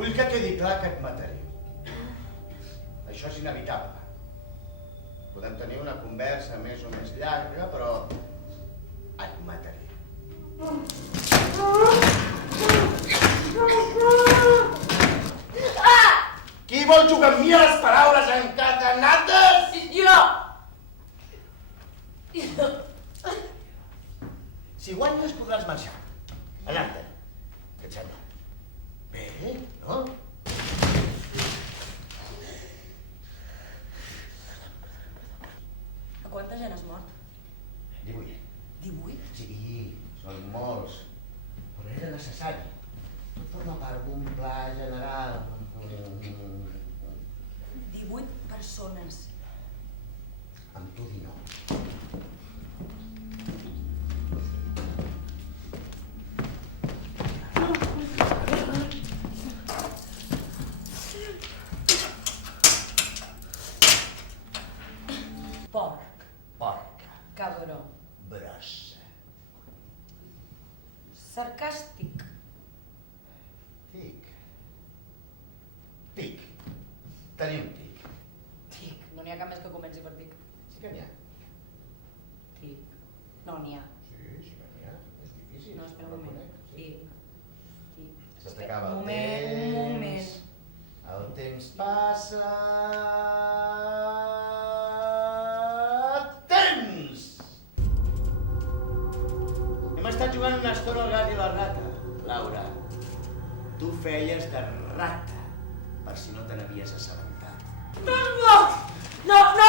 Vull que quedi clar que et mataré. Això és inevitable. Podem tenir una conversa més o més llarga, però et mataré. Qui vol jugar amb mi a les paraules encadenades? Jo! Si guanyes podràs marxar. Anar-te'n. Què et sembla? Bé, no? A quanta gent has mort? 18. 18? Sí, són molts. Però era necessari. Tot forma part d'un pla general. 18 persones. Amb tu 19. Porc. Porca. Cabró. Brossa. Sarcàstic. Tic. Tic. Tenim tic. Tic. No n'hi ha cap més que comenci per tic. Sí que n'hi ha. Tic. No n'hi ha. Sí que n'hi ha. És difícil. No, espera un moment. Tic. Tic. Se t'acaba el Un temps. moment. El temps passa. Temps! Hem estat jugant una estona al gat i la rata, Laura. Tu feies de rata, per si no te n'havies assabentat. No! No, no,